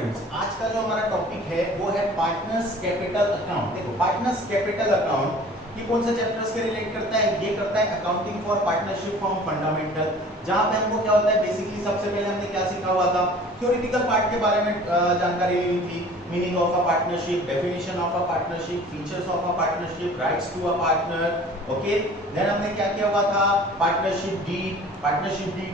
Students, आज का जो हमारा टॉपिक है वो है पार्टनर्स कैपिटल अकाउंट। देखो पार्टनर्स कैपिटल अकाउंट ये कौन से चैप्टर्स के रिलेट करता है? ये करता है accounting for partnership form fundamental, जहां पे हमको क्या होता है बेसिकली सबसे पहले हमने क्या सीखा हुआ था, थ्योरेटिकल पार्ट के बारे में जानकारी ली थी, meaning of a partnership, definition of a partnership, features of a partnership, rights to a partner. Okay, then हमने क्या किया हुआ था, पार्टनरशिप डीड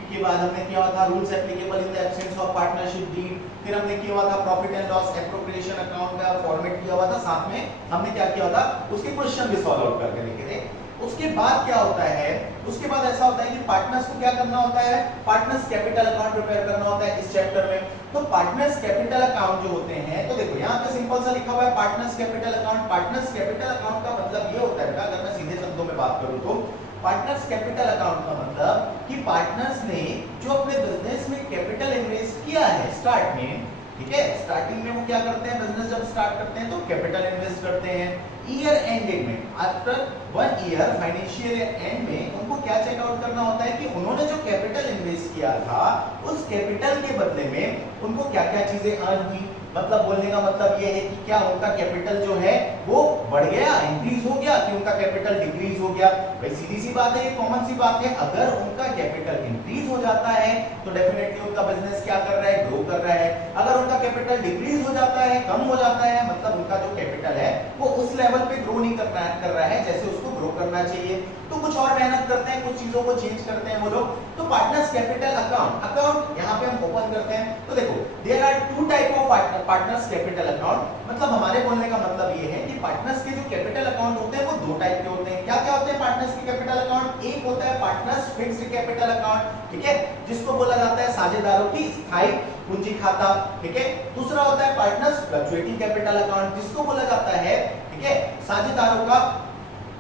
के बाद हमने किया हुआ था rules applicable in the absence of partnership deed, फिर हमने किया हुआ था profit and loss appropriation account का फॉर्मेट किया हुआ था, साथ में हमने क्या किया हुआ था उसके क्वेश्चन भी सॉल्व आउट करके लिखे थे। उसके बाद क्या होता है, उसके बाद ऐसा होता है कि पार्टनर्स को क्या करना होता है, पार्टनर्स कैपिटल अकाउंट प्रिपेयर करना होता है इस चैप्टर में। तो पार्टनर्स कैपिटल अकाउंट जो होते हैं, तो देखो यहाँ पे सिंपल सा लिखा हुआ है partners capital account. Partners capital account का मतलब ये होता है, अगर मैं सीधे शब्दों में बात करूं तो पार्टनर्स कैपिटल अकाउंट का मतलब कि पार्टनर्स ने जो अपने बिजनेस में कैपिटल इन्वेस्ट किया है स्टार्ट में, ठीक है, स्टार्टिंग में वो क्या करते हैं, बिजनेस जब स्टार्ट करते हैं तो कैपिटल इन्वेस्ट करते हैं। ईयर एंडेड में, after 1 year financial year and में उनको क्या चेकआउट करना होता है कि उन्होंने जो कैपिटल इन्वेस्ट किया था उस कैपिटल के बदले में उनको क्या क्या चीजें अर्न हुई। मतलब बोलने का मतलब ये है कि क्या उनका कैपिटल जो है वो बढ़ गया, इंक्रीज हो गया, कि उनका कैपिटल डिक्रीज हो गया। भाई सीधी सी बात है, ये कॉमन सी बात है, अगर उनका कैपिटल इंक्रीज हो जाता है तो डेफिनेटली उनका बिजनेस क्या कर रहा है, ग्रो कर रहा है। अगर उनका कैपिटल डिक्रीज हो जाता है, कम हो जाता है, मतलब उनका जो कैपिटल है वो उस लेवल पे ग्रो नहीं कर रहा है जैसे उसको ग्रो करना चाहिए, तो कुछ और मेहनत करते हैं, कुछ चीजों को चेंज करते हैं वो लोग। तो पार्टनर्स कैपिटल अकाउंट यहाँ पे हम ओपन करते हैं, तो देखो there are 2 type of partners capital account. मतलब हमारे बोलने का मतलब ये है कि पार्टनर्स के जो कैपिटल अकाउंट होते हैं वो 2 टाइप के होते हैं। क्या क्या होते हैं पार्टनर्स के कैपिटल अकाउंट? एक होता है पार्टनर्स फिक्स्ड कैपिटल अकाउंट, ठीक है, जिसको बोला जाता है साझेदारों की स्थायी पूंजी खाता, ठीक है। दूसरा होता है पार्टनर्स फ्लक्चुएटिंग कैपिटल अकाउंट, जिसको बोला जाता है, ठीक है, साझेदारों का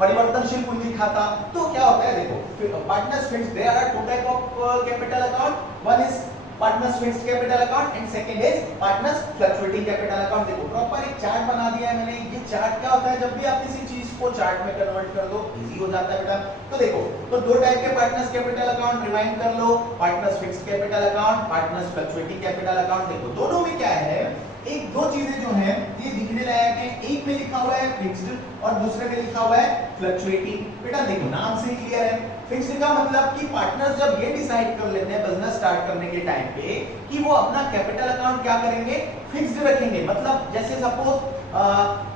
परिवर्तनशील पूंजी खाता। तो क्या होता है, देखो partners fixed, there are 2 type of capital account, one is partners fixed capital account and second is partners fluctuating capital account. देखो प्रॉपर एक चार्ट बना दिया है मैंने। ये चार्ट क्या होता है, जब भी आप किसी चीज को चार्ट में कन्वर्ट कर दो इजी हो जाता है बेटा। तो देखो, तो 2 टाइप के पार्टनर्स कैपिटल अकाउंट रिवाइंड कर लो, partners fixed capital account, partners fluctuating capital account. देखो दोनों में क्या है, एक दो चीजें जो हैं ये दिखने लायक है, एक में लिखा हुआ है फिक्स्ड और दूसरे में लिखा हुआ है फ्लक्चुएटिंग। बेटा देखो नाम से ही क्लियर है, फिक्स्ड का मतलब कि पार्टनर्स जब ये डिसाइड कर लेते हैं बिजनेस स्टार्ट करने के टाइम पे कि वो अपना कैपिटल अकाउंट क्या करेंगे, फिक्स्ड रखेंगे। मतलब जैसे सपोज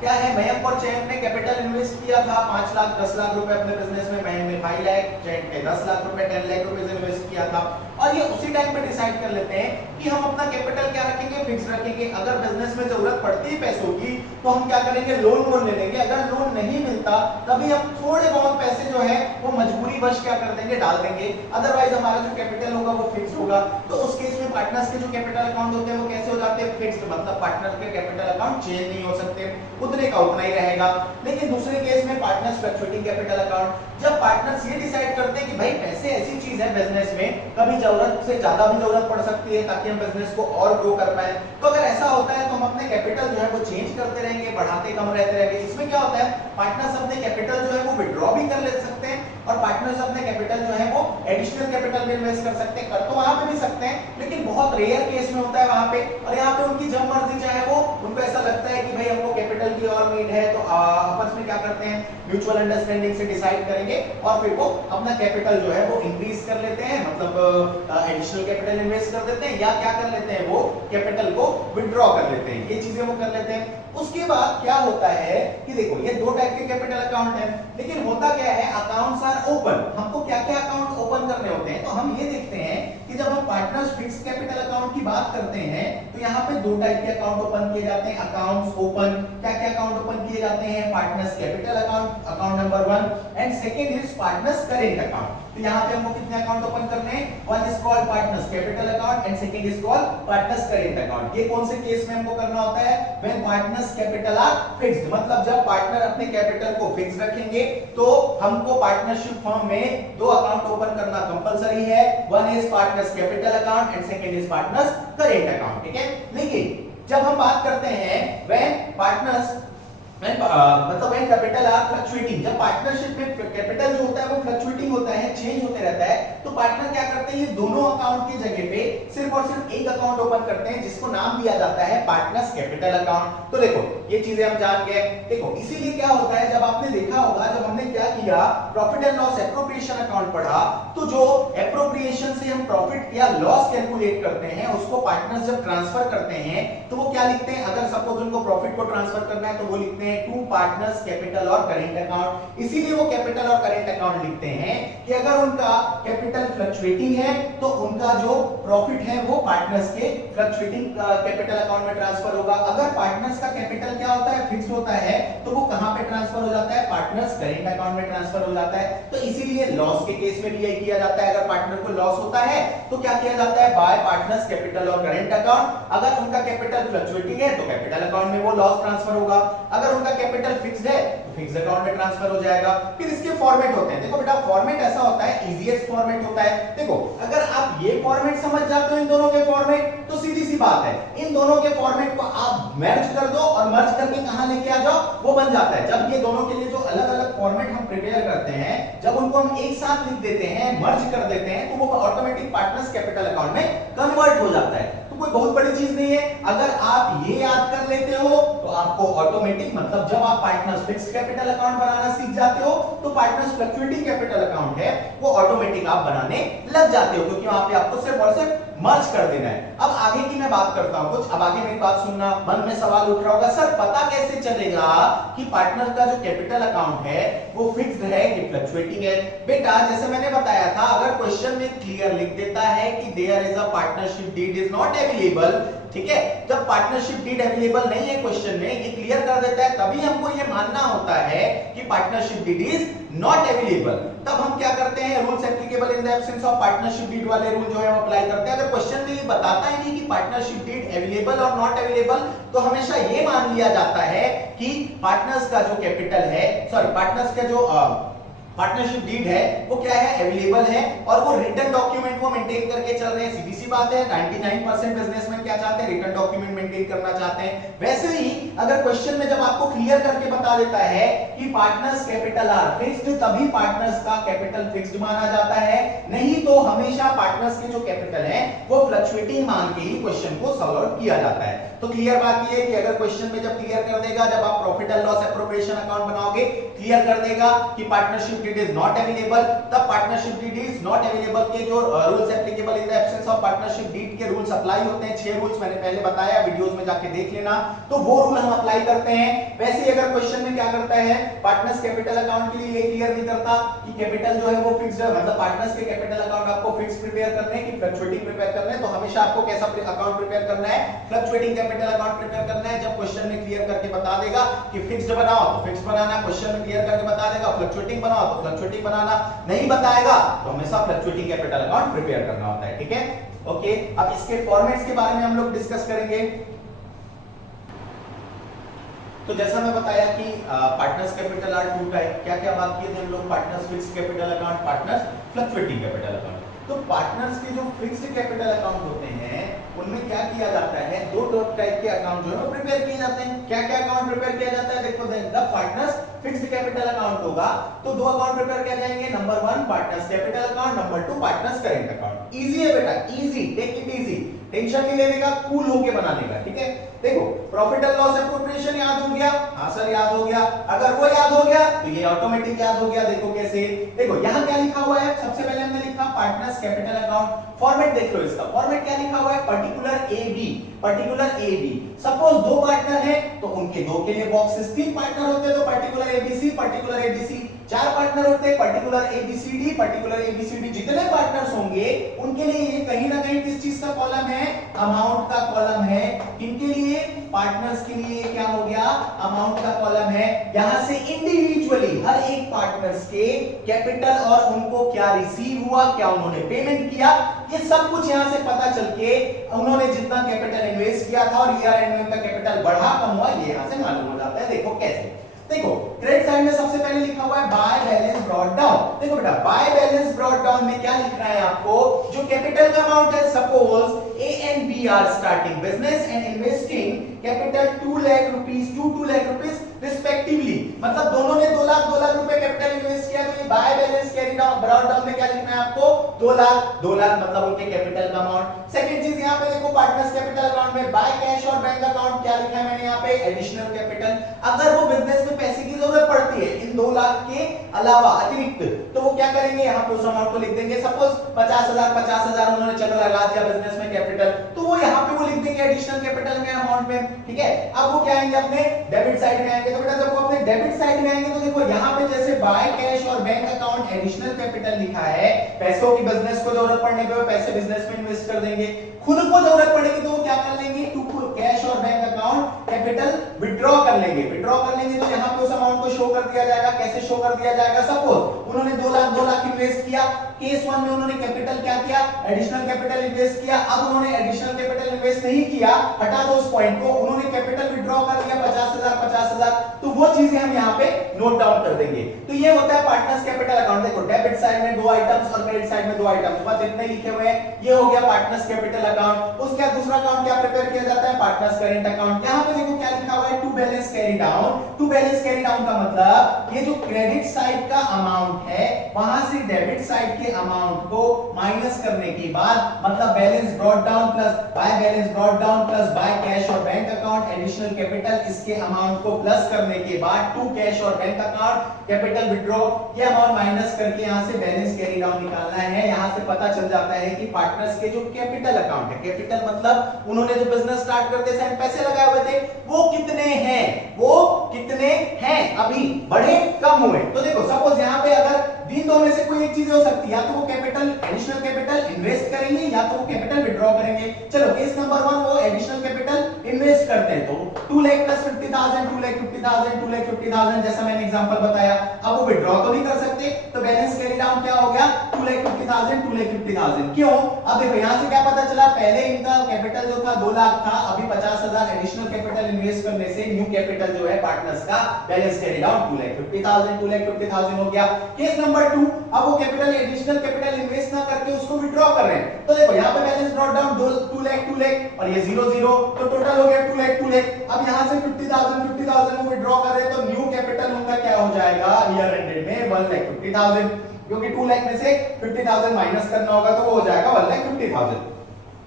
क्या है, मयंक और चैन ने कैपिटल इन्वेस्ट किया था 5 लाख 10 लाख रुपए अपने बिजनेस में, मयंक ने 5 लाख, चैन ने 10 लाख रुपए 10 लाख रुपए से इन्वेस्ट किया था, और ये उसी टाइम पे डिसाइड कर लेते हैं कि हम अपना कैपिटल क्या रखेंगे, फिक्स रखेंगे। अगर बिजनेस में जरूरत पड़ती है पैसों की तो हम क्या करेंगे, लोन ले लेंगे। अगर लोन नहीं मिलता तभी हम थोड़े बहुत पैसे जो है वो मजबूरी वश क्या कर देंगे, डाल देंगे, अदरवाइज हमारा जो कैपिटल होगा वो फिक्स होगा। तो उस केस में पार्टनर्स के जो कैपिटल अकाउंट होते हैं वो कैसे हो जाते हैं, फिक्स्ड, मतलब पार्टनर के कैपिटल अकाउंट चेंज नहीं हो सकते, उतने का उतना ही रहेगा। लेकिन दूसरे केस में पार्टनर्स फ्लक्चुएटिंग कैपिटल अकाउंट, जब पार्टनर्स ये डिसाइड करते हैं कि भाई पैसे ऐसी चीज है बिजनेस में, कभी जरूरत से ज्यादा भी जरूरत पड़ सकती है ताकि हम बिजनेस को और ग्रो कर पाए, तो अगर ऐसा होता है तो हम अपने कैपिटल जो है वो चेंज करते रहेंगे, बढ़ाते कम रहते रहेंगे। इसमें क्या होता है, पार्टनर्स अपने कैपिटल जो है वो विड्रॉ भी कर ले सकते हैं और पार्टनर्स अपने कैपिटल जो है वो एडिशनल कैपिटल में इन्वेस्ट कर सकते हैं। कर तो वहां पे भी सकते हैं, लेकिन बहुत रेयर केस में होता है वहां पे, और यहाँ पे उनकी जब मर्जी चाहे वो, उनको ऐसा लगता है कि भाई हमको कैपिटल की और नीड है, तो आपस में क्या करते हैं, म्यूचुअल अंडरस्टैंडिंग से डिसाइड करेंगे और फिर वो अपना कैपिटल जो है वो इंक्रीज कर लेते हैं, मतलब एडिशनल कैपिटल इन्वेस्ट कर देते हैं, या क्या कर लेते हैं, वो कैपिटल को विड्रॉ कर लेते हैं, ये चीजें वो कर लेते हैं। उसके बाद क्या होता है कि देखो ये 2 टाइप के कैपिटल अकाउंट है, लेकिन होता क्या है, अकाउंट्स आर ओपन। हमको क्या क्या अकाउंट ओपन करने होते हैं, तो हम ये देखते हैं कि जब हम पार्टनर्स फिक्स्ड कैपिटल अकाउंट की बात करते हैं तो यहाँ पे 2 टाइप के अकाउंट ओपन किए जाते हैं, अकाउंट्स ओपन। क्या क्या अकाउंट ओपन किए जाते हैं, partners capital account, account number 1, and second is partners current account. तो यहाँ पे हमको कितने अकाउंट ओपन करने हैं, one is called partners capital account and second is called partners current account. ये कौन से केस में हमको करना होता है, when partners capital are fixed, मतलब जब पार्टनर अपने कैपिटल को फिक्स रखेंगे तो हमको पार्टनरशिप फर्म में 2 अकाउंट ओपन करना कंपलसरी है, one is partners capital account and second is partners current account, ठीक है। लेकिन जब हम बात करते हैं व्हेन पार्टनर्स मतलब when capital are fluctuating, जब पार्टनरशिप में कैपिटल जो होता है वो फ्लक्चुएटिंग होता है, चेंज होते रहता है, तो पार्टनर क्या करते हैं, ये दोनों अकाउंट की जगह पे सिर्फ और सिर्फ एक अकाउंट ओपन करते हैं जिसको नाम दिया जाता है पार्टनर्स कैपिटल अकाउंट। तो देखो ये चीजें हम जान गए। देखो इसीलिए क्या होता है, जब आपने देखा होगा, जब हमने क्या किया, profit and loss appropriation account पढ़ा, तो जो एप्रोप्रिएशन से हम प्रॉफिट या लॉस कैलकुलेट करते हैं उसको पार्टनर्स जब ट्रांसफर करते हैं तो वो क्या लिखते हैं, अगर सपोज उनको प्रॉफिट को ट्रांसफर करना है तो वो लिखते हैं टू पार्टनर्स कैपिटल और करेंट अकाउंट। इसीलिए वो कैपिटल और करेंट अकाउंट लिखते हैं कि अगर उनका कैपिटल फ्लक्चुएटिंग है तो उनका जो प्रॉफिट है वो पार्टनर्स के फ्लक्चुएटिंग कैपिटल अकाउंट में ट्रांसफर होगा। अगर पार्टनर्स का कैपिटल क्या होता है, फिक्स्ड होता है, तो वो कहां पे ट्रांसफर हो जाता है, पार्टनर्स करेंट अकाउंट में ट्रांसफर हो जाता है। तो इसीलिए लॉस के केस में भी यही किया जाता है, अगर पार्टनर को लॉस होता है तो क्या किया जाता है, बाय पार्टनर्स कैपिटल और करेंट अकाउंट। अगर उनका कैपिटल फ्लक्चुएटिंग है तो कैपिटल अकाउंट में वो लॉस ट्रांसफर होगा, अगर उनका कैपिटल फिक्स्ड है तो फिक्स्ड अकाउंट में ट्रांसफर हो जाएगा। फिर इसके फॉर्मेट होते हैं, देखो बेटा फॉर्मेट ऐसा होता है, इजीएस्ट फॉर्मेट होता है। देखो अगर आप ये फॉर्मेट समझ जाते हो इन दोनों के फॉर्मेट, तो सीधी सी बात है, इन दोनों के फॉर्मेट को आप मर्ज कर दो और मर्ज करके कहां लेके आ जाओ, वो बन जाता है। जब ये दोनों के लिए जो अलग-अलग फॉर्मेट हम प्रिपेयर करते हैं, जब उनको हम एक साथ लिख देते हैं, मर्ज कर देते हैं, तो वो ऑटोमेटिक पार्टनर्स कैपिटल अकाउंट में कन्वर्ट हो जाता है। कोई बहुत बड़ी चीज नहीं है, अगर आप ये याद कर लेते हो तो आपको ऑटोमेटिक, मतलब जब आप पार्टनर्स फिक्स्ड कैपिटल अकाउंट बनाना सीख जाते हो तो पार्टनर्स फ्लक्चुएटिंग कैपिटल अकाउंट है वो ऑटोमेटिक आप बनाने लग जाते हो, क्योंकि वहां पे आपको सिर्फ और सिर्फ मर्ज कर देना है। अब आगे की मैं बात करता हूं कुछ, अब आगे मेरी बात सुनना। मन में सवाल उठ रहा होगा, सर पता कैसे चलेगा कि पार्टनर का जो कैपिटल अकाउंट है वो फिक्स्ड है कि फ्लक्चुएटिंग है? बेटा जैसे मैंने बताया था, अगर क्वेश्चन में क्लियर लिख देता है कि there is a partnership deed is not available, ठीक है, जब पार्टनरशिप डीड अवेलेबल नहीं है क्वेश्चन में, ये क्लियर कर देता है, तभी हमको ये मानना होता है कि partnership deed is not available. तब हम क्या करते हैं, rules applicable in the absence of partnership deed वाले रूल जो है वो अप्लाई करते हैं। अगर क्वेश्चन में ये बताता ही नहीं कि पार्टनरशिप डीड अवेलेबल और नॉट अवेलेबल, तो हमेशा ये मान लिया जाता है कि पार्टनर्स का जो कैपिटल है, सॉरी पार्टनर्स का जो पार्टनरशिप डीड है वो क्या है, अवेलेबल है, और वो रिटन डॉक्यूमेंट वो मेंटेन करके चल रहे हैं। सीधी सी बात है, 99% बिजनेसमैन क्या चाहते हैं, रिटन डॉक्यूमेंट मेंटेन करना चाहते हैं। वैसे ही अगर क्वेश्चन में जब आपको क्लियर करके बता देता है कि पार्टनर्स कैपिटल आर फिक्स्ड, तभी पार्टनर्स का कैपिटल फिक्स्ड माना जाता है, नहीं तो हमेशा पार्टनर्स के जो कैपिटल है वो फ्लक्चुएटिंग मान के ही क्वेश्चन को सॉल्व आउट किया जाता है। तो क्लियर बात ये है कि अगर क्वेश्चन में जब क्लियर कर देगा, जब आप profit and loss appropriation account बनाओगे, क्लियर कर देगा कि partnership deed is not available, तब partnership deed is not available के जो rules applicable in the absence of partnership deed के रूल्स अप्लाई होते हैं। 6 रूल्स मैंने पहले बताया, वीडियोस में जाके देख लेना, तो वो रूल हम अप्लाई करते हैं। वैसे ही अगर क्वेश्चन में क्या करता है, पार्टनर्स कैपिटल अकाउंट के लिए ये क्लियर नहीं करता कि कैपिटल जो है वो फिक्स्ड है, मतलब पार्टनर्स के कैपिटल अकाउंट आपको फिक्स्ड प्रिपेयर करने हैं कि फ्लक्चुएटिंग प्रिपेयर करने हैं, तो हमेशा आपको कैसा अकाउंट प्रिपेयर करना है, फ्लक्चुएटिंग कैपिटल अकाउंट प्रिपेयर करना है। जब क्वेश्चन में क्लियर करके बता देगा कि फिक्स्ड बनाओ तो फिक्स्ड बनाना, क्वेश्चन में क्लियर करके बता देगा फ्लक्चुएटिंग बनाओ तो फ्लक्चुएटिंग बनाना, नहीं बताएगा तो हमेशा फ्लक्चुएटिंग कैपिटल अकाउंट प्रिपेयर करना होता है। ठीक है, ओके। अब इसके फॉर्मेट्स के बारे में हम लोग डिस्कस करेंगे। तो जैसा मैं बताया कि partners capital are two type, क्या क्या बात किए थे हम लोग, partners fixed capital account, partners fluctuating capital account. तो पार्टनर्स के जो फिक्स्ड कैपिटल अकाउंट होते हैं उनमें क्या किया जाता है, दो टाइप के अकाउंट जो है वो प्रिपेयर किए जाते हैं। क्या क्या अकाउंट प्रिपेयर किया जाता है, देखो the partners fixed capital account होगा तो दो अकाउंट प्रिपेयर किए जाएंगे, number 1 partners capital account, number 2 partners current account. Easy है बेटा, easy, take it easy, tension नहीं लेने का, कूल होके बनाने का। ठीक है, देखो प्रॉफिट एंड लॉस एप्रोप्रिएशन याद हो गया, हां सर याद हो गया, अगर वो याद हो गया तो ये ऑटोमेटिक याद हो गया। देखो कैसे, देखो यहां क्या लिखा हुआ है, सबसे पहले हमने लिखा पार्टनर्स कैपिटल अकाउंट, फॉर्मेट देख लो इसका, फॉर्मेट क्या लिखा हुआ है, particular A B, particular A B. Suppose दो पार्टनर है तो उनके दो के लिए बॉक्सेस, 3 पार्टनर होते तो particular ABC, particular ABC, 4 partner होते पर्टिकुलर एबीसीडी, पर्टिकुलर एबीसीडी। जितने पार्टनर्स होंगे उनके लिए ये कहीं ना कहीं किस चीज का कॉलम है, अमाउंट का कॉलम है। इनके लिए पार्टनर्स के लिए क्या हो गया, अमाउंट का कॉलम है। यहां से इंडिविजुअली हर एक पार्टनर्स के कैपिटल और उनको क्या रिसीव हुआ, क्या उन्होंने पेमेंट किया, ये सब कुछ यहां से पता चल के उन्होंने जितना कैपिटल इन्वेस्ट किया था और ईयर एंड में उनका कैपिटल बढ़ा कम हुआ, ये यहां से मालूम हो जाता है। देखो कैसे, देखो क्रेडिट साइड में सबसे पहले लिखा हुआ है बाय बैलेंस ब्रॉट डाउन। देखो बेटा बाय बैलेंस ब्रॉट डाउन में क्या लिखना है आपको, जो कैपिटल का अमाउंट है, suppose A and B are starting business and investing capital 2 lakh rupees to 2 lakh rupees, respectively, मतलब दोनों ने 2 लाख रुपए कैपिटल इन्वेस्ट किया, तो ये by balance carry down brought down में क्या लिखना है आपको 2 लाख मतलब उनके कैपिटल का अमाउंट। सेकंड चीज यहाँ पे देखो पार्टनर्स कैपिटल अकाउंट में बाय कैश और बैंक अकाउंट क्या लिखा है मैंने यहाँ पे एडिशनल कैपिटल। अगर वो बिजनेस में पैसे की जरूरत पड़ती है इन 2 लाख के अलावा अतिरिक्त, तो वो क्या करेंगे यहाँ पे उस अमाउंट को लिख देंगे। सपोज 50,000 उन्होंने चलो लगा दिया बिजनेस में कैपिटल, तो वो यहाँ पे वो लिख देंगे एडिशनल कैपिटल में अमाउंट में, ठीक है। अब वो क्या आएंगे अपने डेबिट साइड में आएंगे, तो बेटा जब वो अपने डेबिट साइड में आएंगे तो देखो यहाँ पे जैसे बाय कैश और बैंक अकाउंट एडिशनल कैपिटल लिखा है, पैसों की बिजनेस को जरूरत पड़ने पे पैसे बिजनेस में इन्वेस्ट कर देंगे, खुद को जरूरत पड़ेगी तो वो क्या कर लेंगे टू कैश और बैंक अकाउंट कैपिटल विड्रॉ कर लेंगे। विड्रॉ कर लेंगे तो यहाँ पे उस अमाउंट को शो कर दिया जाएगा। कैसे शो कर दिया जाएगा, सपोज उन्होंने 2 लाख इन्वेस्ट किया, केस 1 में उन्होंने कैपिटल क्या किया एडिशनल कैपिटल इन्वेस्ट किया। अब उन्होंने एडिशनल कैपिटल इन्वेस्ट नहीं किया, हटा दो उस पॉइंट को, उन्होंने कैपिटल विड्रॉ कर दिया 50,000, तो वो चीजें हम यहाँ पे नोट डाउन कर देंगे। तो ये होता है पार्टनर्स कैपिटल अकाउंट। देखो डेबिट साइड में 2 आइटम्स और क्रेडिट साइड में 2 आइटम्स, बस इतने लिखे हुए हैं। ये हो गया पार्टनर्स कैपिटल अकाउंट। उसके बाद दूसरा अकाउंट क्या प्रिपेयर किया जाता है पार्टनर्स करेंट अकाउंट। यहाँ पे देखो क्या लिखा हुआ है to balance carry down. To balance carry down का मतलब ये जो क्रेडिट साइड का अमाउंट है वहां से डेबिट साइड के अमाउंट को माइनस करने के बाद, मतलब balance brought down plus by cash और बैंक अकाउंट एडिशनल कैपिटल, इसके अमाउंट को प्लस करने के बाद टू कैश और बैंक अकाउंट कैपिटल विड्रॉ, ये अमाउंट माइनस करके यहां से बैलेंस कैरी डाउन निकालना है। यहां से पता चल जाता है कि पार्टनर्स के जो कैपिटल अकाउंट है, कैपिटल मतलब उन्होंने जो बिजनेस स्टार्ट करते समय पैसे लगाए हुए थे वो कितने हैं अभी, बढ़े कम हुए। तो देखो सपोज यहां पे अगर इन दोनों में से कोई एक चीज हो सकती है, या तो वो कैपिटल एडिशनल कैपिटल इन्वेस्ट करेंगे या तो वो कैपिटल विड्रॉ करेंगे। चलो केस नंबर 1 वो एडिशनल कैपिटल इन्वेस्ट करते हैं, तो 2 लाख प्लस 50,000 जैसा मैंने एग्जांपल बताया। अब वो विड्रॉ तो नहीं कर सकते, तो बैलेंस कैरी डाउन क्या हो गया 2,50,000। क्यों? अब देखो यहां से क्या पता चला, पहले इनका कैपिटल जो था 2 लाख था, अभी 50,000 एडिशनल कैपिटल इन्वेस्ट करने से न्यू कैपिटल जो है पार्टनर्स का बैलेंस कैरी डाउन 2,50,000 हो गया। केस नंबर 2, अब वो कैपिटल एडिशनल कैपिटल इन्वेस्ट ना करके उसको विड्रॉ कर रहे हैं, तो देखो यहाँ पे बैलेंस ब्रॉट डाउन 2 लाख और ये 0 तो टोटल हो गया 2 लाख। अब यहाँ से 50,000 वो विड्रॉ कर रहे हैं, तो न्यू कैपिटल उनका क्या हो जाएगा ईयर एंडेड में 1,50,000, क्योंकि 2 लाख में से 50,000 माइनस करना होगा तो वो हो जाएगा 1,50,000।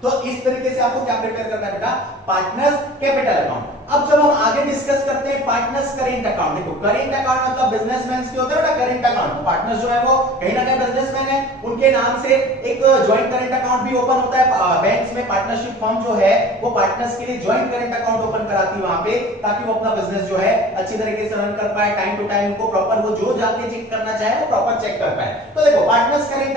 तो इस तरीके से आपको क्या प्रिपेयर करना है बेटा पार्टनर्स कैपिटल अकाउंट। अब जब हम आगे डिस्कस करते हैं पार्टनर्स करेंट अकाउंट, देखो करेंट अकाउंट मतलब बिजनेसमैन के होता है ना करेंट अकाउंट, पार्टनर्स जो है वो कहीं ना कहीं बिजनेसमैन है, उनके नाम से एक जॉइंट करेंट अकाउंट भी ओपन होता है बैंक्स में। पार्टनरशिप फर्म जो है वो पार्टनर्स के लिए जॉइंट करेंट अकाउंट ओपन कराती है वहां पे, ताकि वो अपना बिजनेस जो है अच्छी तरीके से रन कर पाए, टाइम टू टाइम उनको प्रॉपर वो जो जाके चेक करना चाहे वो प्रॉपर चेक कर पाए। तो देखो पार्टनर्स करेंट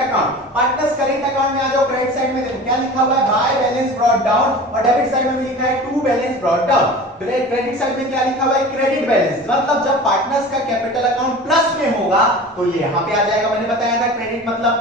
अकाउंट में आ जाओ, क्रेडिट साइड में देखो क्या लिखा हुआ है बाय बैलेंस ब्रॉट डाउन, और डेबिट साइड में भी लिखा है to balance brought down. Credit side में क्या लिखा हुआ है क्रेडिट बैलेंस, मतलब जब पार्टनर्स का कैपिटल अकाउंट प्लस में होगा तो ये यहां पे आ जाएगा। मैंने बताया था क्रेडिट मतलब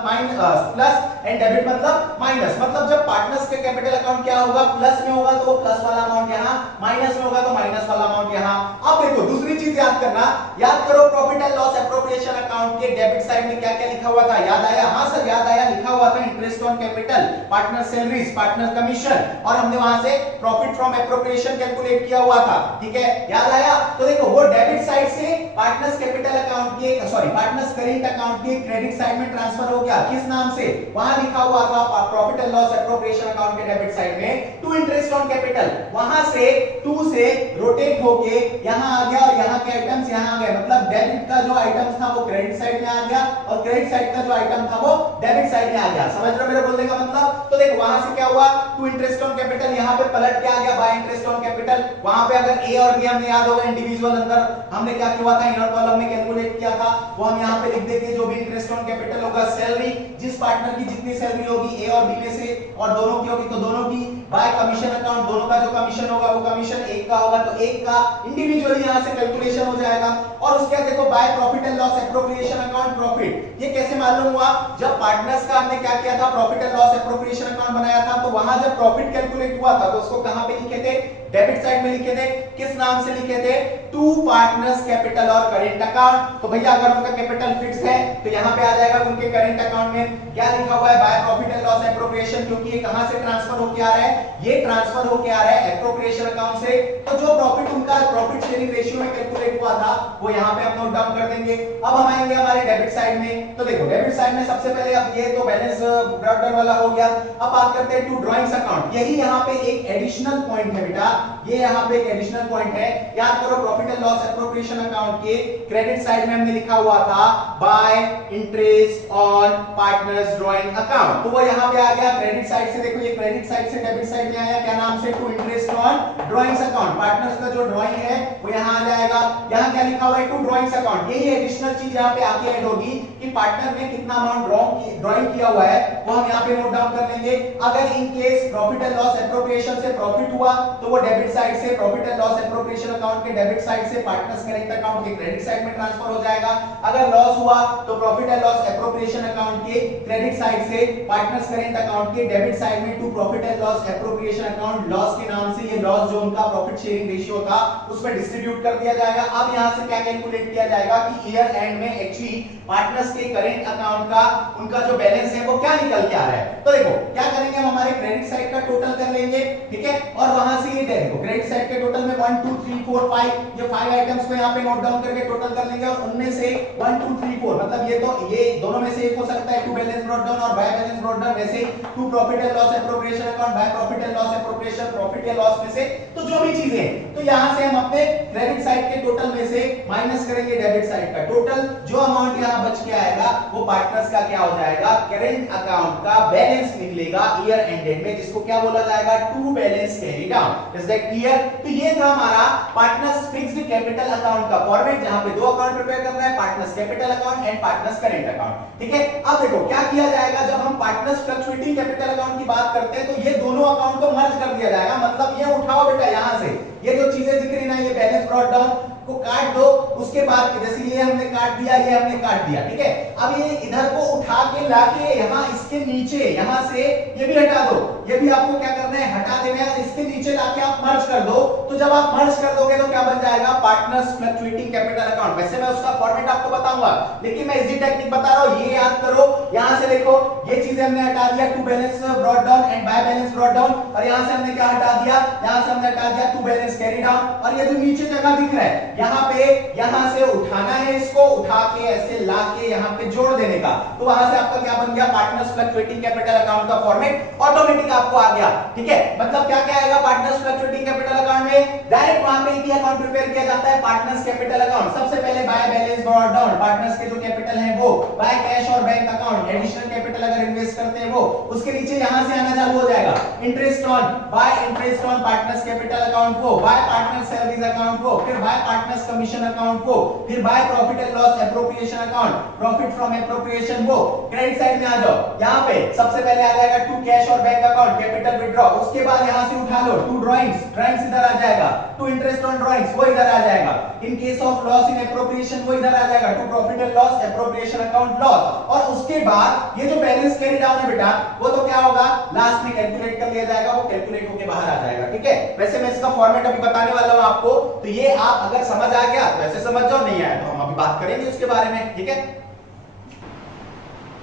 प्लस एंड डेबिट मतलब माइनस, मतलब जब पार्टनर्स का कैपिटल अकाउंट क्या होगा प्लस में होगा तो वो प्लस वाला अमाउंट यहां, माइनस में होगा तो माइनस वाला अमाउंट यहां। अब देखो दूसरी चीज याद करना, याद करो profit and loss appropriation account के डेबिट साइड में क्या क्या लिखा हुआ था, याद आया? हां सर याद आया, लिखा हुआ था interest on capital, partner salaries, partner commission, और हमने वहां से प्रॉफिट फ्रॉम एप्रोप्रिएशन कैलकुलेट किया हुआ था, ठीक है, याद आया? तो देखो वो डेबिट साइड से पार्टनर्स कैपिटल अकाउंट के पार्टनर्स करेंट अकाउंट के क्रेडिट साइड में ट्रांसफर हो गया, किस नाम से? वहां लिखा हुआ था profit and loss appropriation account के डेबिट साइड में टू इंटरेस्ट ऑन कैपिटल, वहां से टू से रोटेट होके यहां आ गया और यहां के आइटम्स यहां आ गए, मतलब डेबिट का जो आइटम्स था वो क्रेडिट साइड में आ गया और क्रेडिट साइड का जो आइटम था वो डेबिट साइड में आ गया। समझ रहे हो मेरे बोलने का मतलब? तो देखो वहां से क्या हुआ, टू इंटरेस्ट ऑन कैपिटल यहां पे पलट के आ गया बाय इंटरेस्ट ऑन कैपिटल। वहां पे अगर ए और बी हमने याद होगा इंडिविजुअल अंदर हमने क्या किया था इनर कॉलम में कैलकुलेट किया था, वो हम यहां पे लिख देंगे जो भी इंटरेस्ट ऑन कैपिटल होगा, सैलरी जिस पार्टनर की जितनी सैलरी होगी ए और बी में से और दोनों की होगी तो दोनों की, बाय कमीशन अकाउंट दोनों का जो कमीशन होगा वो कमीशन एक का होगा तो एक का, इंडिविजुअली यहां से कैलकुलेशन हो जाएगा। और उसके बाद देखो bye profit and loss appropriation account profit. ये कैसे मालूम हुआ? जब पार्टनर्स का हमने क्या किया था, profit and loss appropriation account बनाया था, तो वहां जब प्रॉफिट कैलकुलेट हुआ था तो उसको कहां पे लिखे थे? डेबिट साइड में लिखे थे। किस नाम से लिखे थे? टू पार्टनर्स कैपिटल और करेंट अकाउंट। तो भैया अगर उनका कैपिटल फिक्स है तो यहां पे आ जाएगा उनके करेंट अकाउंट में क्या लिखा हुआ है? Bye profit and loss appropriation, क्योंकि ये कहां से ट्रांसफर होके आ रहा है? ये ट्रांसफर होके आ रहा है एप्रोप्रिएशन अकाउंट से। तो जो प्रॉफिट उनका प्रॉफिट शेयरिंग रेशियो में कैलकुलेट हुआ था वो यहां पे हम नोट डाउन कर देंगे। अब हम आएंगे हमारे डेबिट साइड में। तो देखो डेबिट साइड में सबसे पहले, अब ये तो बैलेंस ब्रॉडर वाला हो गया। अब बात करते हैं टू ड्राइंग्स अकाउंट। यही यहां पे एक एडिशनल पॉइंट है बेटा, ये यहां पे एक एडिशनल पॉइंट है। याद करो profit and loss appropriation account के क्रेडिट साइड में हमने लिखा हुआ था bye interest on partners drawing account. तो वो यहां पे आ गया क्रेडिट साइड से। देखो ये क्रेडिट साइड से डेबिट साइड में आया, क्या नाम से? To interest on drawings account. Partners का जो ड्राइंग है वो यहां आ जाएगा। यहां क्या लिखा हुआ है? To drawings account. यही एडिशनल चीज यहां पे आके ऐड होगी कि पार्टनर ने कितना अमाउंट ड्राइंग किया हुआ है वो हम यहां पे नोट डाउन कर लेंगे। अगर in case profit and loss appropriation से प्रॉफिट हुआ तो वो डेबिट साइड से, profit and loss appropriation account के डेबिट साइड से पार्टनर्स करेंट अकाउंट के क्रेडिट साइड में ट्रांसफर हो जाएगा। अगर लॉस हुआ तो profit and loss appropriation account के क्रेडिट साइड से पार्टनर्स करेंट अकाउंट के डेबिट साइड में to profit and loss appropriation account loss के नाम से ये लॉस जो उनका प्रॉफिट शेयरिंग रेशियो था उसमें डिस्ट्रीब्यूट कर दिया जाएगा। अब यहां से क्या कैलकुलेट किया जाएगा कि ईयर एंड में एक्चुअली पार्टनर्स के करेंट अकाउंट का उनका जो बैलेंस है वो क्या निकल के आ रहा है। तो देखो क्या करेंगे, हम हमारे क्रेडिट साइड का टोटल कर लेंगे, ठीक है, और वहां से ये देखो क्रेडिट साइड के टोटल में 1 2 3 4 5 ये 5 आइटम्स को यहां पे नोट डाउन करके टोटल कर लेंगे और उनमें से 1 2 3 4 मतलब ये तो ये दोनों में से एक हो सकता है टू बैलेंस ब्रॉट डाउन और बाय बैलेंस ब्रॉट डाउन, वैसे to profit and loss appropriation account by profit and loss appropriation profit या लॉस में से, तो जो भी चीजें, तो यहां से हम अपने क्रेडिट साइड के टोटल में से माइनस करेंगे डेबिट साइड का टोटल। जो अमाउंट यहां बच के आएगा वो पार्टनर्स का क्या हो जाएगा? करेंट अकाउंट का बैलेंस निकलेगा ईयर एंडेड में, जिसको क्या बोला जाएगा? To balance carry down. Is that clear? तो ये था हमारा पार्टनर्स फिक्स्ड कैपिटल अकाउंट का फॉर्मेट, जहां पे दो अकाउंट प्रिपेयर करना है, partners capital account and partners current account, ठीक है। अब देखो क्या किया जाएगा, जब हम पार्टनर्स फ्लक्चुएटिंग कैपिटल अकाउंट की बात करते हैं तो ये दोनों अकाउंट को मर्ज कर दिया जाएगा। मतलब ये उठाओ बेटा यहां से, ये जो चीजें दिख रही ना, ये बैलेंस ब्रॉट डाउन को काट दो, उसके बाद जैसे ये हमने काट दिया, ये हमने काट दिया, ठीक है। अब ये इधर को उठा के लाके यहाँ इसके नीचे, यहाँ से ये भी हटा दो, ये भी आपको क्या करना है? हटा देना है। इसके नीचे लाके आप मर्ज कर दो, तो जब आप मर्ज कर दोगे तो क्या बन जाएगा? Partners fluctuating capital account. वैसे मैं उसका फॉर्मेट आपको बताऊंगा, लेकिन मैं इजी टेक्निक बता रहा हूं, ये याद करो। यहां से देखो ये चीजें हमने हटा दिया, to balance brought down and by balance brought down, और यहां से हमने क्या हटा दिया? यहां से हमने हटा दिया टू बैलेंस कैरी डाउन। और ये जो नीचे जगह दिख रहा है यहां पे, यहां से उठाना है, इसको उठा के ऐसे लाके यहां पे जोड़ देने का, तो वहां से आपका क्या बन गया? पार्टनर्स फ्लक्चुएटिंग कैपिटल अकाउंट का फॉर्मेट ऑटोमेटिक आपको आ गया, ठीक है। मतलब क्या क्या आएगा पार्टनर्स फ्लक्चुएटिंग कैपिटल अकाउंट में? डायरेक्ट वहां पे एक ही अकाउंट प्रिपेयर किया जाता है, पार्टनर्स कैपिटल अकाउंट। सबसे पहले bye balance brought down, partners के जो कैपिटल है वो, बाय कैश और बैंक अकाउंट, एडिशनल कैपिटल अगर इन्वेस्ट करते हैं वो, उसके नीचे यहां से आना चालू हो जाएगा interest on, bye interest on partners capital account वो, बाय पार्टनर्स सैलरीज अकाउंट वो, फिर बाय पार्टनर्स कमीशन अकाउंट वो, फिर bye profit and loss appropriation account, profit from appropriation वो। क्रेडिट साइड में आ जाओ, यहां पे सबसे पहले आ जाएगा टू कैश और बैंक अकाउंट, कैपिटल विथड्रॉ, उसके बाद यहां से उठा लो टू ड्राइंग्स, ड्राइंग्स इधर आ जाएगा, टू इंटरेस्ट ऑन ड्राइंग्स वो इधर आ जाएगा, in case of loss in appropriation वो इधर आ जाएगा, to profit and loss appropriation account loss. और उसके बाद ये जो बैलेंस कैरी डाउन है बेटा, वो तो क्या होगा? लास्ट में कैलकुलेट कर लिया जाएगा, वो कैलकुलेट होके बाहर आ जाएगा, ठीक है। वैसे मैं इसका फॉर्मेट अभी बताने वाला हूं आपको, तो ये आप अगर समझ आ गया तो ऐसे समझ जाओ, नहीं आया तो हम अभी बात करेंगे उसके बारे में, ठीक है।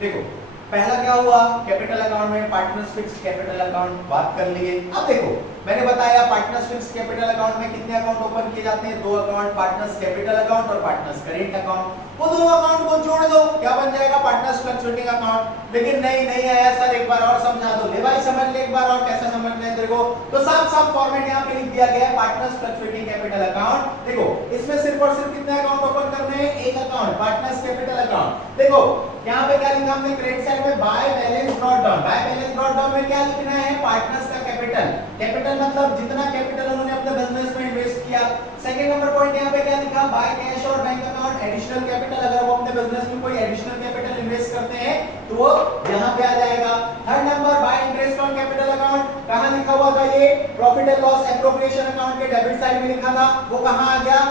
देखो पहला क्या हुआ? कैपिटल अकाउंट में पार्टनर्स फिक्स्ड कैपिटल अकाउंट बात कर लिए। अब देखो मैंने बताया पार्टनर्स फिक्स्ड कैपिटल अकाउंट में कितने अकाउंट ओपन किए जाते हैं? दो अकाउंट, पार्टनर्स कैपिटल अकाउंट और पार्टनर्स करेंट अकाउंट। वो दोनों अकाउंट को जोड़ दो, क्या बन जाएगा? Partners fluctuating account. लेकिन नहीं आया सर, एक बार और समझा दो। ले भाई समझ ले एक बार और, कैसे समझना है तेरे को? तो साफ फॉर्मेट यहां पे लिख दिया गया है, पार्टनर्स फ्लक्चुएटिंग कैपिटल अकाउंट। देखो इसमें सिर्फ और सिर्फ कितने अकाउंट ओपन करने हैं? एक अकाउंट, पार्टनर्स कैपिटल अकाउंट। देखो यहां पे क्या लिखा हमने क्रेडिट साइड में? Bye balance brought down. Bye balance brought down में क्या लिखना है? पार्टनर्स का कैपिटल। कैपिटल मतलब जितना कैपिटल उन्होंने अपने बिजनेस में इन्वेस्ट किया। सेकंड नंबर पॉइंट यहां पे क्या लिखा? बाय कैश और बैंक अकाउंट, एडिशनल कैपिटल, अगर वो अपने बिजनेस में कोई एडिशनल कैपिटल इन्वेस्ट करते हैं तो वो यहां पे आ जाएगा। Third number by interest on capital account, कहां लिखा हुआ था ये? Profit and loss appropriation account के डेबिट साइड में लिखा था, वो कहां आ गया?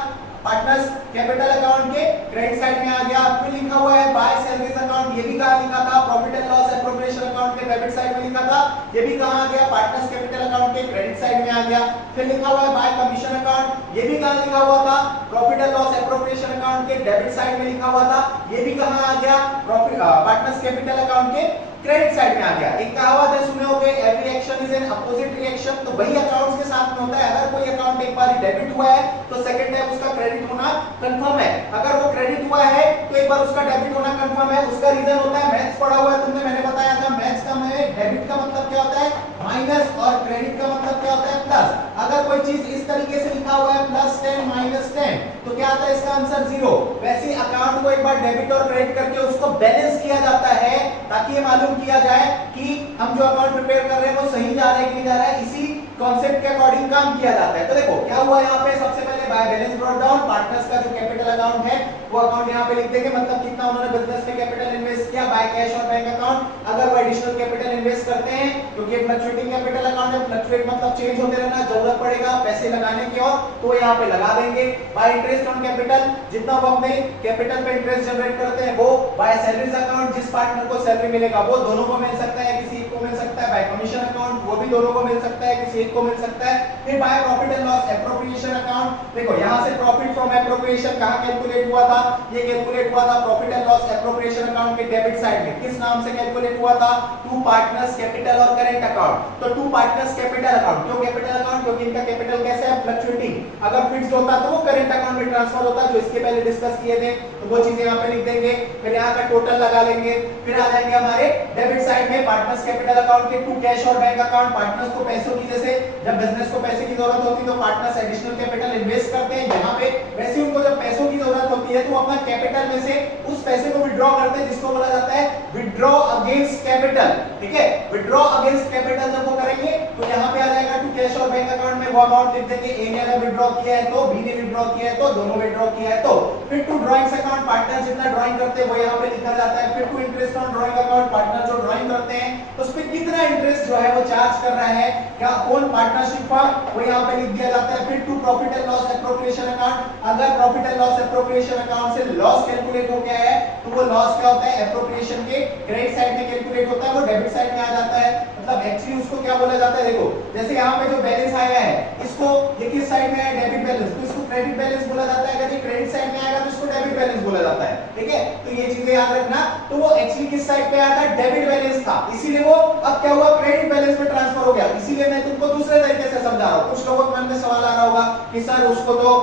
पार्टनर्स कैपिटल अकाउंट के क्रेडिट साइड में आ गया। फिर लिखा हुआ है बाय सैलरीज अकाउंट, ये भी कहां लिखा था, profit and loss appropriation account के डेबिट साइड में लिखा था, ये भी कहां आ गया, पार्टनर्स कैपिटल अकाउंट के क्रेडिट साइड में आ गया। फिर लिखा हुआ है बाय कमीशन अकाउंट, ये भी कहां लिखा हुआ था, profit and loss appropriation account के डेबिट साइड में लिखा हुआ था, ये भी कहां आ गया, प्रॉफिट पार्टनर्स कैपिटल अकाउंट के क्रेडिट साइड में आ गया। एक कहावत है सुने होंगे, every action is an opposite reaction, तो वही अकाउंट्स के साथ में होता है। अगर कोई अकाउंट एक बार डेबिट हुआ है तो सेकंड टाइम उसका क्रेडिट होना कंफर्म है, अगर वो क्रेडिट हुआ है तो एक बार उसका डेबिट होना कंफर्म है। उसका रीजन होता है, मैथ्स पढ़ा हुआ है तुमने, मैंने बताया था मैथ्स का में डेबिट का मतलब क्या होता है माइनस और क्रेडिट का मतलब क्या होता है प्लस। अगर कोई चीज इस तरीके से लिखा हुआ है +10 -10 तो क्या आता है इसका आंसर 0। वैसे अकाउंट को एक बार डेबिट और क्रेडिट करके उसको बैलेंस किया जाता है ताकि ये मालूम किया जाए कि हम जो अकाउंट प्रिपेयर कर रहे हैं वो सही जा रहा है कि नहीं जा रहा है। इसी कॉन्सेप्ट के अकॉर्डिंग काम किया जाता है। तो देखो क्या हुआ यहाँ पे, सबसे पहले bye balance brought down, partners का जो कैपिटल अकाउंट है वो अकाउंट यहाँ पे लिख देंगे, मतलब कितना उन्होंने बिजनेस में कैपिटल इन्वेस्ट किया बाय कैश और बैंक अकाउंट। अगर वो एडिशनल कैपिटल इन्वेस्ट करते हैं क्योंकि ये फ्लक्चुएटिंग कैपिटल अकाउंट है, फ्लक्चुएट मतलब चेंज होते रहना, जरूरत पड़ेगा पैसे लगाने की और तो यहाँ पे लगा देंगे। बाय इंटरेस्ट ऑन कैपिटल, जितना वो अपने कैपिटल पे इंटरेस्ट जनरेट करते हैं वो। बाय सैलरीज अकाउंट, जिस पार्टनर को सैलरी मिलेगा वो दोनों को मिल सकता है, किसी एक को मिल सकता है। बाय कमीशन अकाउंट, वो भी दोनों को मिल सकता है, किसी एक को मिल सकता है। फिर bye profit and loss appropriation account, देखो यहाँ से प्रॉफिट फ्रॉम एप्रोप्रिएशन कहाँ कैलकुलेट हुआ था, ये कैलकुलेट हुआ था profit and loss appropriation account के डेबिट साइड में। किस नाम से कैलकुलेट हुआ था, टू पार्टनर्स कैपिटल और करेंट अकाउंट। तो टू पार्टनर्स कैपिटल अकाउंट, क्यों कैपिटल अकाउंट, क्योंकि इनका कैपिटल कैसे है फ्लक्चुएटिंग, अगर फिक्स्ड होता तो वो करेंट अकाउंट में ट्रांसफर होता, जो इसके पहले डिस्कस किए थे, तो वो चीजें यहाँ पे लिख देंगे। फिर यहाँ का टोटल लगा लेंगे, फिर आ जाएंगे हमारे डेबिट साइड में पार्टनर्स कैपिटल अकाउंट के टू कैश और बैंक अकाउंट। पार्टनर्स को पैसों की, जैसे जब बिजनेस को पैसे की जरूरत होती है तो पार्टनर्स एडिशनल कैपिटल इन्वेस्ट करते हैं यहाँ पे, वैसे उनको जब पैसों की जरूरत होती है तो अपना कैपिटल में से उस पैसे को विड्रॉ करते हैं, जिसको बोला जाता है विड्रॉ अगेंस्ट कैपिटल। ठीक है, विड्रॉ अगेंस्ट कैपिटल जब वो करेंगे तो यहाँ पे आ जाएगा टू कैश और बैंक अकाउंट में वो अमाउंट लिख देंगे। ए ने अगर विड्रॉ किया है तो, बी ने विड्रॉ किया है तो, दोनों विड्रॉ किया है तो। फिर टू ड्राइंग्स अकाउंट, पार्टनर जितना ड्राइंग करते हैं वो यहाँ पे लिखा जाता है। फिर to interest on drawing account, partner जो ड्राइंग करते हैं तो उस पे कितना इंटरेस्ट जो है वो चार्ज कर रहा है, क्या कौन पार्टनरशिप फर्म, वो यहाँ पे लिख दिया जाता है। फिर to profit and loss appropriation account, अगर profit and loss appropriation account से लॉस कैलकुलेट हो गया है तो वो लॉस क्या होता है एप्रोप्रिएशन के क्रेडिट साइड में कैलकुलेट होता है, वो डेबिट साइड में आ जाता है। मतलब एक्चुअली उसको क्या बोला जाता है, देखो जैसे यहाँ पे जो बैलेंस आया है इसको ये किस साइड में है, डेबिट बैलेंस, तो इसको क्रेडिट बैलेंस बोला जाता है। अगर ये क्रेडिट साइड में आएगा तो इसको डेबिट बैलेंस बोला जाता है। ठीक है, तो ये चीजें याद रखना। तो वो एक्चुअली किस साइड पे आया था, डेबिट बैलेंस था, इसीलिए वो अब क्या हुआ क्रेडिट बैलेंस में ट्रांसफर हो गया। इसीलिए मैं तुमको दूसरे तरीके से समझा रहा हूँ। कुछ लोगों के मन में सवाल आ रहा होगा कि सर उसको तो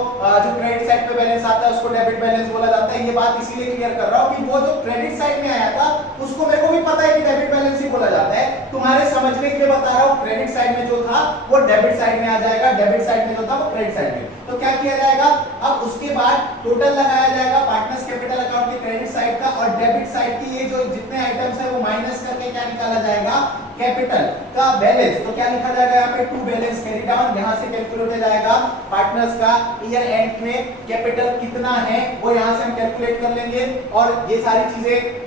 जो क्रेडिट साइड पे बैलेंस आता है उसको डेबिट बैलेंस बोला जाता है। ये बात इसीलिए क्लियर कर रहा हूँ कि वो जो क्रेडिट साइड में आया था उसको मेरे को भी पता है कि डेबिट बैलेंस ही बोला जाता है, तुम्हारे समझने के लिए बता रहा हूँ। क्रेडिट साइड में जो था वो डेबिट साइड में आ जाएगा, डेबिट साइड में जो था वो क्रेडिट साइड में। तो क्या किया जाएगा, अब उसके बाद टोटल लगाया जाएगा पार्टनर्स कैपिटल अकाउंट के क्रेडिट साइड का और डेबिट साइड की ये जो जितने आइटम्स है वो माइनस करके क्या निकाला जाएगा, कैपिटल का बैलेंस। तो क्या लिखा जाएगा यहाँ पे, टू बैलेंस कैरी डाउन, यहाँ से कैलकुलेट हो जाएगा पार्टनर्स का ईयर एंड में कैपिटल कितना है वो यहाँ से हम कैलकुलेट कर लेंगे। और ये सारी चीजें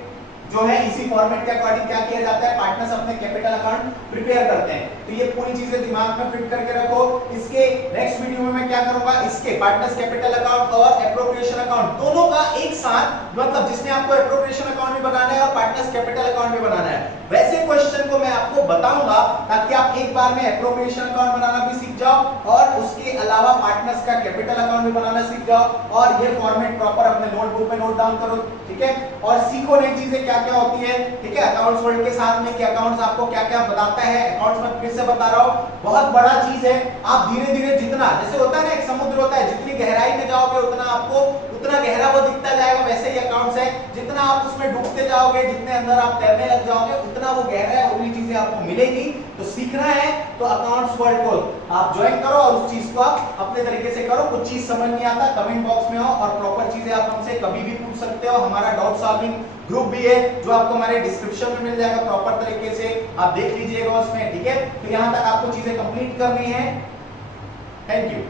जो है इसी फॉर्मेट के अकॉर्डिंग क्या किया जाता है, पार्टनर्स अपने कैपिटल अकाउंट प्रिपेयर करते हैं। तो ये पूरी चीजें दिमाग में फिट करके रखो। इसके नेक्स्ट वीडियो में मैं क्या करूंगा, इसके पार्टनर्स कैपिटल अकाउंट और एप्रोप्रिएशन अकाउंट दोनों का एक साथ, मतलब जिसमें आपको एप्रोप्रिएशन अकाउंट भी बनाना है और पार्टनर्स कैपिटल अकाउंट भी बनाना है, वैसे क्वेश्चन को मैं आपको बताऊंगा ताकि आप एक बार में एप्रोप्रिएशन अकाउंट बनाना भी सीख जाओ और उसके अलावा पार्टनर्स का कैपिटल अकाउंट भी बनाना सीख जाओ। और ये फॉर्मेट प्रॉपर अपने नोटबुक में नोट डाउन करो, ठीक है। और सीखो नई चीजें क्या क्या होती है, ठीक है, अकाउंट्स वर्ल्ड के साथ में कि अकाउंट्स आपको क्या क्या बताता है। अकाउंट्स में फिर से बता रहा हूं बहुत बड़ा चीज है। आप धीरे धीरे जितना, जैसे होता है ना एक समुद्र होता है, जितनी गहराई में जाओगे उतना आपको उतना गहरा वो दिखता जाएगा, वैसे ही अकाउंट्स है, जितना आप उसमें डूबते जाओगे, जितने अंदर आप तैरने लग जाओगे उतना वो गहरा है, उतनी चीजें आपको मिलेगी। तो सीखना है तो अकाउंट्स वर्ल्ड को आप ज्वाइन करो और उस चीज को आप अपने तरीके से करो। कुछ चीज समझ नहीं आता कमेंट बॉक्स में हो और प्रॉपर चीजें आप हमसे कभी भी पूछ सकते हो। हमारा डाउट सॉल्विंग ग्रुप भी है जो आपको हमारे डिस्क्रिप्शन में मिल जाएगा, प्रॉपर तरीके से आप देख लीजिएगा उसमें, ठीक है। तो यहाँ तक आपको चीजें कंप्लीट करनी है। Thank you.